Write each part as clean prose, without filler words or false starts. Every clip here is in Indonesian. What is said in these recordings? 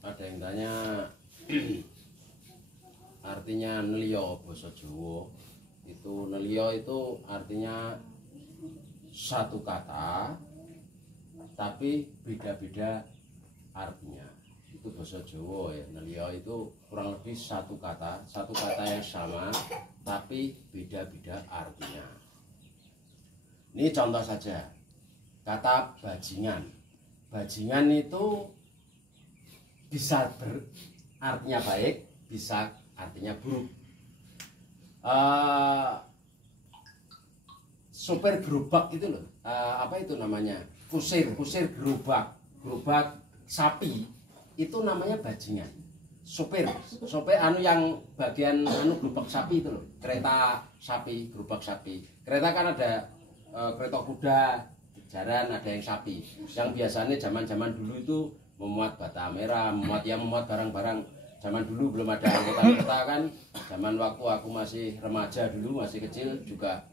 Ada yang tanya artinya neliyo basa Jawa. Itu neliyo itu artinya satu kata tapi beda-beda artinya. Itu bahasa Jawa ya. Neliyo itu kurang lebih satu kata yang sama tapi beda-beda artinya. Ini contoh saja. Kata bajingan. Bajingan itu bisa artinya baik, bisa artinya buruk. Sopir gerobak itu loh, apa itu namanya? Kusir gerobak sapi itu namanya bajingan. Sopir anu yang bagian anu gerobak sapi itu loh, kereta sapi, gerobak sapi. Kereta kan ada kereta kuda, jaran, ada yang sapi. Yang biasanya zaman-zaman dulu itu memuat bata merah, memuat barang-barang. Zaman dulu belum ada angkutan kota kan. Zaman waktu aku masih remaja dulu, masih kecil juga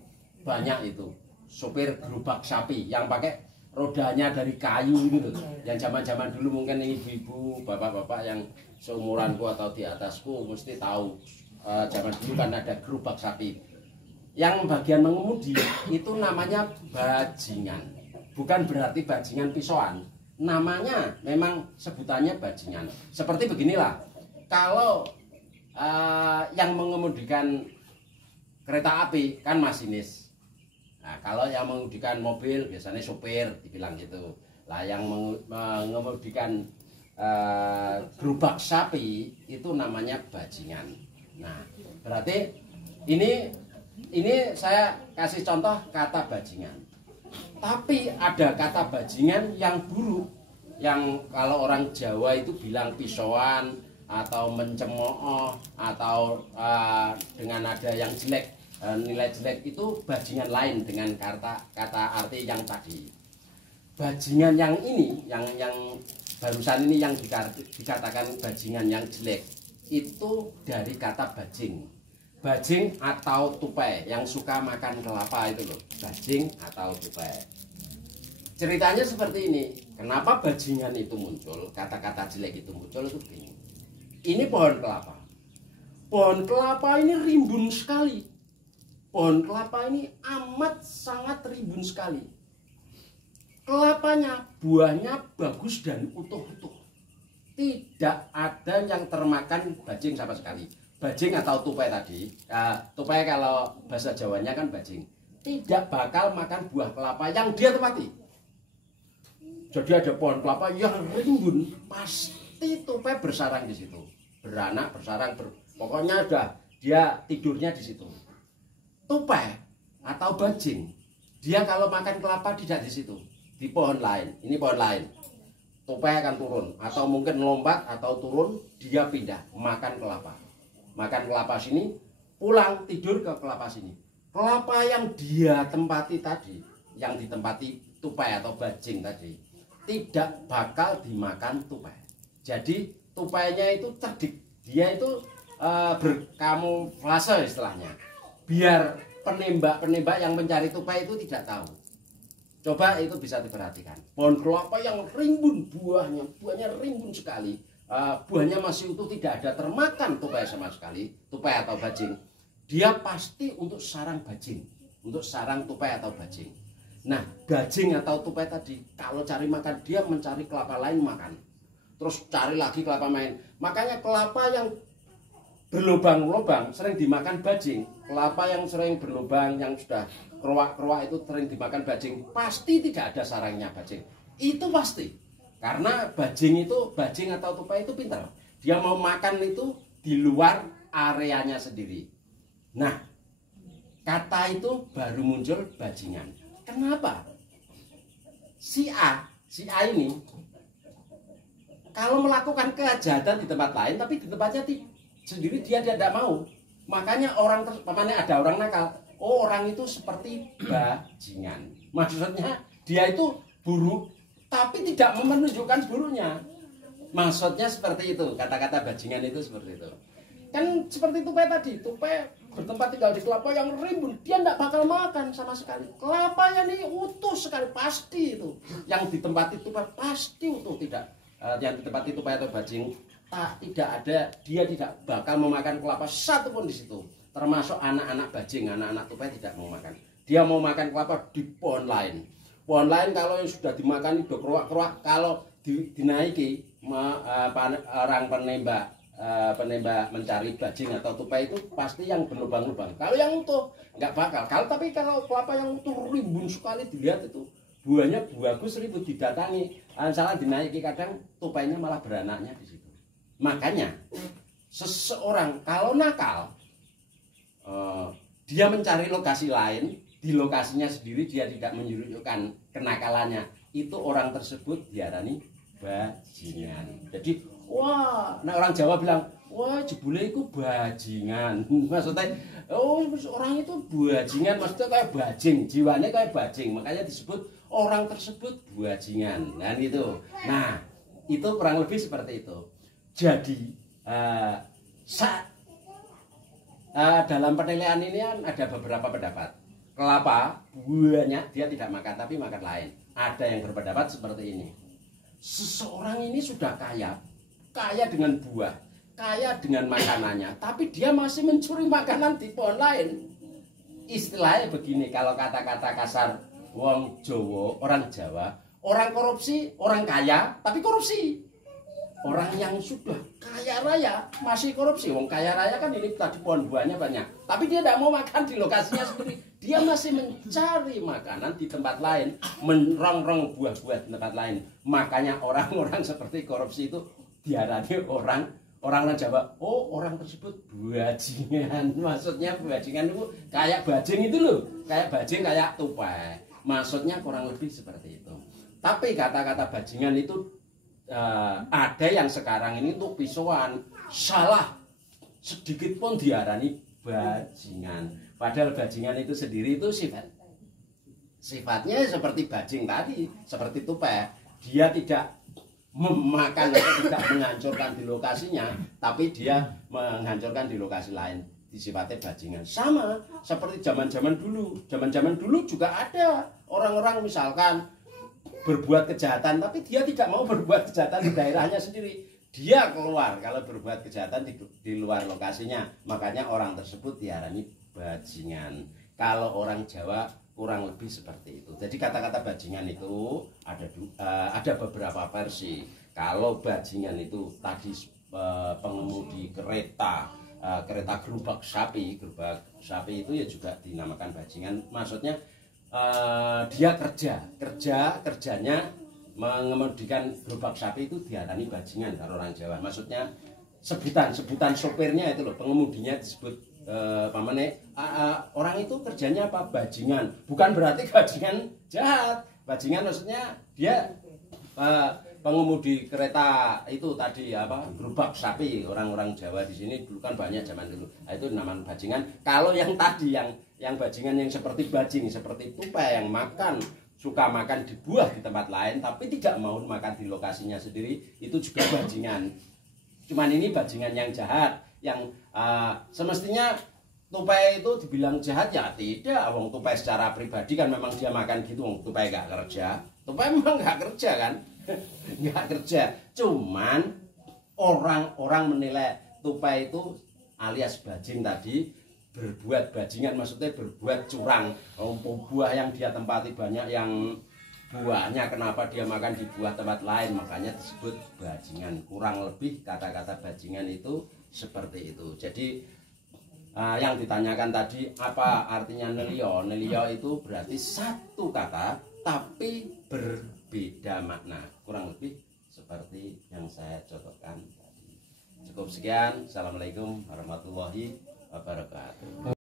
banyak itu sopir gerobak sapi yang pakai rodanya dari kayu gitu. Yang zaman-zaman dulu mungkin ibu-ibu, bapak-bapak yang seumuranku atau di atasku mesti tahu. Zaman dulu kan ada gerobak sapi. Yang bagian mengemudi itu namanya bajingan. Bukan berarti bajingan pisauan. Namanya memang sebutannya bajingan. Seperti beginilah, kalau yang mengemudikan kereta api kan masinis. Nah, kalau yang mengemudikan mobil biasanya sopir, dibilang gitu. Lah yang mengemudikan gerobak sapi itu namanya bajingan. Nah, berarti ini saya kasih contoh kata bajingan. Tapi ada kata bajingan yang buruk, yang kalau orang Jawa itu bilang pisauan atau mencemooh atau dengan nada yang jelek, nilai jelek, itu bajingan lain dengan kata arti yang tadi. Bajingan yang ini, yang barusan ini yang dikatakan bajingan yang jelek, itu dari kata bajing. Bajing atau tupai, yang suka makan kelapa itu loh, bajing atau tupai. Ceritanya seperti ini. Kenapa bajingan itu muncul, kata-kata jelek itu muncul itu begini. Ini pohon kelapa. Pohon kelapa ini rimbun sekali. Pohon kelapa ini amat sangat rimbun sekali. Kelapanya, buahnya bagus dan utuh-utuh. Tidak ada yang termakan bajing sama sekali. Bajing atau tupai tadi, tupai kalau bahasa Jawanya kan bajing, tidak bakal makan buah kelapa yang dia tempati. Jadi ada pohon kelapa yang rimbun, pasti tupai bersarang di situ, beranak, bersarang, pokoknya udah dia tidurnya di situ. Tupai atau bajing, dia kalau makan kelapa tidak di situ, di pohon lain. Ini pohon lain, tupai akan turun, atau mungkin lompat atau turun, dia pindah makan kelapa. Makan kelapa sini, pulang tidur ke kelapa sini. Kelapa yang dia tempati tadi, yang ditempati tupai atau bajing tadi, tidak bakal dimakan tupai. Jadi tupainya itu cerdik, dia itu berkamuflase istilahnya, biar penembak yang mencari tupai itu tidak tahu. Coba itu bisa diperhatikan. Pohon kelapa yang rimbun buahnya rimbun sekali. Buahnya masih utuh, tidak ada termakan tupai sama sekali, tupai atau bajing. Dia pasti untuk sarang bajing, untuk sarang tupai atau bajing. Nah, bajing atau tupai tadi kalau cari makan, dia mencari kelapa lain makan, terus cari lagi kelapa main. Makanya kelapa yang berlubang-lubang sering dimakan bajing. Kelapa yang sering berlubang, yang sudah keruak-keruak itu sering dimakan bajing. Pasti tidak ada sarangnya bajing, itu pasti. Karena bajing atau tupai itu pintar. Dia mau makan itu di luar areanya sendiri. Nah, kata itu baru muncul bajingan. Kenapa? Si A ini kalau melakukan kejahatan di tempat lain, tapi di tempatnya sendiri dia tidak mau. Makanya ada orang nakal. Oh, orang itu seperti bajingan. Maksudnya dia itu buruk, tapi tidak menunjukkan buruknya. Maksudnya seperti itu, kata-kata bajingan itu seperti itu. Kan seperti tupai tadi, tupai bertempat tinggal di kelapa yang rimbun, dia tidak bakal makan sama sekali. Kelapanya nih utuh sekali, pasti itu. Yang ditempati tupai pasti utuh, tidak. Yang ditempati tupai atau bajing, tidak ada, dia tidak bakal memakan kelapa satupun di situ. Termasuk anak-anak bajing, anak-anak tupai tidak mau makan. Dia mau makan kelapa di pohon lain. Pohon lain kalau yang sudah dimakan udah keruak-keruak, kalau dinaiki orang penembak mencari bajing atau tupai itu pasti yang berlubang-lubang. Kalau yang utuh nggak bakal. Tapi kalau kelapa yang utuh rimbun sekali dilihat itu buahnya bagus, ribut didatangi. Salah dinaiki kadang tupainya malah beranaknya di situ. Makanya seseorang kalau nakal dia mencari lokasi lain, di lokasinya sendiri dia tidak menunjukkan kenakalannya. Itu orang tersebut diarani bajingan. Jadi wah, nah orang Jawa bilang, wah jebule itu bajingan. Maksudnya, oh orang itu bajingan, maksudnya kayak bajing, jiwanya kayak bajing. Makanya disebut orang tersebut bajingan. Dan itu. Nah, itu kurang lebih seperti itu. Jadi, dalam penilaian ini ada beberapa pendapat. Kelapa, buahnya dia tidak makan, tapi makan lain. Ada yang berpendapat seperti ini. Seseorang ini sudah kaya dengan buah, kaya dengan makanannya, tapi dia masih mencuri makanan di pohon lain. Istilahnya begini, kalau kata-kata kasar wong Jawa, orang Jawa, orang korupsi, orang kaya tapi korupsi. Orang yang sudah kaya raya masih korupsi. Wong kaya raya kan ini tadi pohon buahnya banyak, tapi dia tidak mau makan di lokasinya sendiri. Dia masih mencari makanan di tempat lain, merongrong buah-buah di tempat lain. Makanya orang-orang seperti korupsi itu diarani orang Jawa, oh orang tersebut bajingan. Maksudnya bajingan itu kayak bajing itu loh, kayak bajing, kayak tupai. Maksudnya kurang lebih seperti itu. Tapi kata-kata bajingan itu ada yang sekarang ini untuk pisauan salah sedikit pun diarani bajingan. Padahal bajingan itu sendiri itu sifatnya seperti bajing tadi, seperti tupai. Dia tidak memakan atau tidak menghancurkan di lokasinya, tapi dia menghancurkan di lokasi lain. Sifatnya bajingan. Sama seperti zaman-zaman dulu. Zaman-zaman dulu juga ada orang-orang misalkan berbuat kejahatan, tapi dia tidak mau berbuat kejahatan di daerahnya sendiri. Dia keluar kalau berbuat kejahatan di luar lokasinya. Makanya orang tersebut diarani bajingan. Kalau orang Jawa kurang lebih seperti itu. Jadi kata-kata bajingan itu ada beberapa versi. Kalau bajingan itu tadi pengemudi kereta gerobak sapi itu ya juga dinamakan bajingan. Maksudnya dia kerjanya mengemudikan gerobak sapi itu diarani bajingan kalau orang Jawa. Maksudnya sebutan sopirnya itu loh, pengemudinya disebut orang itu kerjanya apa? Bajingan. Bukan berarti bajingan jahat. Bajingan maksudnya dia pengemudi kereta itu tadi gerobak sapi. Orang-orang Jawa di sini dulu kan banyak zaman dulu. Nah, itu namanya bajingan. Kalau yang tadi yang bajingan yang seperti bajing, seperti tupai yang suka makan di buah di tempat lain tapi tidak mau makan di lokasinya sendiri, itu juga bajingan. Cuman ini bajingan yang jahat, yang semestinya tupai itu dibilang jahat ya tidak. Wong tupai secara pribadi kan memang dia makan gitu. Wong tupai gak kerja, tupai memang gak kerja kan. Nggak kerja, cuman orang-orang menilai tupai itu alias bajing tadi berbuat bajingan, maksudnya berbuat curang. Buah yang dia tempati banyak yang buahnya, kenapa dia makan di buah tempat lain, makanya disebut bajingan. Kurang lebih kata-kata bajingan itu seperti itu. Jadi yang ditanyakan tadi apa artinya nelio? Nelio itu berarti satu kata tapi berbeda makna. Kurang lebih seperti yang saya contohkan tadi. Cukup sekian. Assalamualaikum warahmatullahi wabarakatuh.